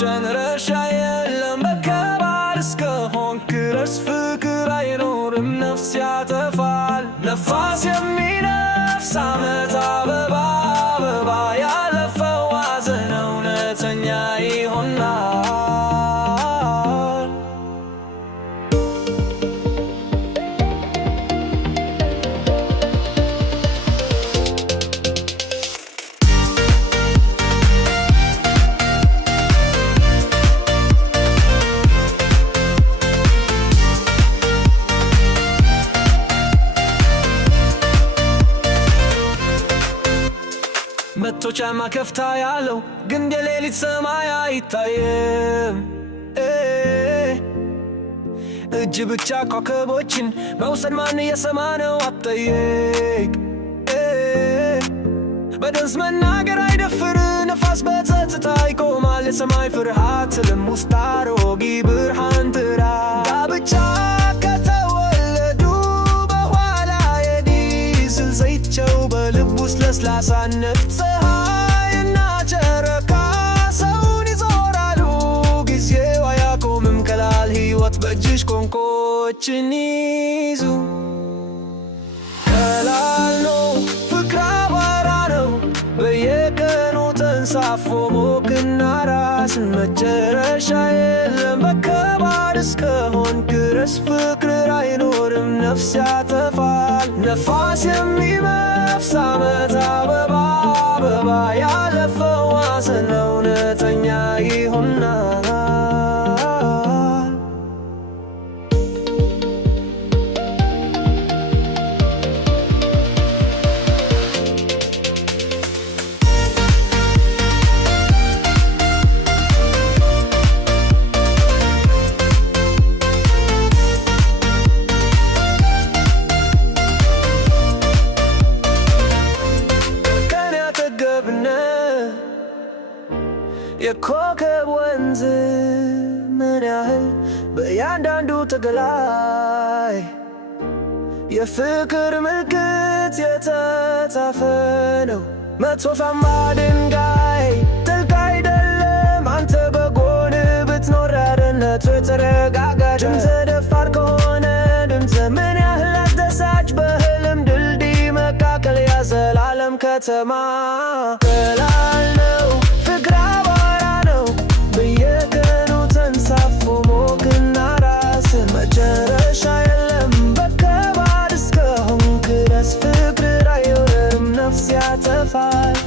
መጨረሻ የለም በከባድ እስከሆንክ ድረስ ፍቅር አይኖርም ነፍስ ያጠፋል። ነፋስ የሚነፍስ ዓመት አበባ አበባ ያለፈው ሐዘን እውነተኛ ይሆናል። መቶ ጫማ ከፍታ ያለው ግን የሌሊት ሰማይ አይታየም። እጅ ብቻ ኮከቦችን መውሰድ ማን የሰማ ነው አትጠይቅ። በድምፅ መናገር አይደፍር ነፋስ በጸጥታ ይቆማል። የሰማይ ፍርሃት ልም ውስጥ አሮጌ ብርሃን ጥራ። ጋብቻ ከተወለዱ በኋላ የዲዝል ዘይቸው በልብ ውስጥ ለስላሳነት ፀሐይና ጨረቃ ሰውን ይዞራሉ። ጊዜው አያቆምም ቀላል ሕይወት በእጅሽ ቋንቋዎችን ይዙ። ቀላል ነው ፍቅር አቧራ ነው በየቀኑ ተንሳፎ ሞቅና ራስን መጨረሻ የለም በከባድ እስከሆንክ ድረስ ፍቅር አይኖርም ነፍስ ያጠፋል። ነፋስ የሚነፍስ ዓመት አበባ አበባ ያለፈው ሐዘን እውነተኛ ይሆናል። የኮከብ ወንዝ ምን ያህል በእያንዳንዱ ተገላይ የፍቅር ምልክት የተጻፈ ነው። መቶፋማ ድንጋይ ጥልቅ አይደለም አንተ በጎን ብትኖር ያደነቱ የተረጋጋ ድምፅ ደፋር ከሆነ ድምፅ ምን ያህል አስደሳች በህልም ድልድይ መካከል ያዘላለም ከተማ። ቀላል ነው ፍቅር አቧራ ነው በየቀኑ ተንሳፎ ሞቅና ራስን መጨረሻ የለም በከባድ እስከሆንክ ድረስ ፍቅር አይኖርም ነፍስ ያጠፋል።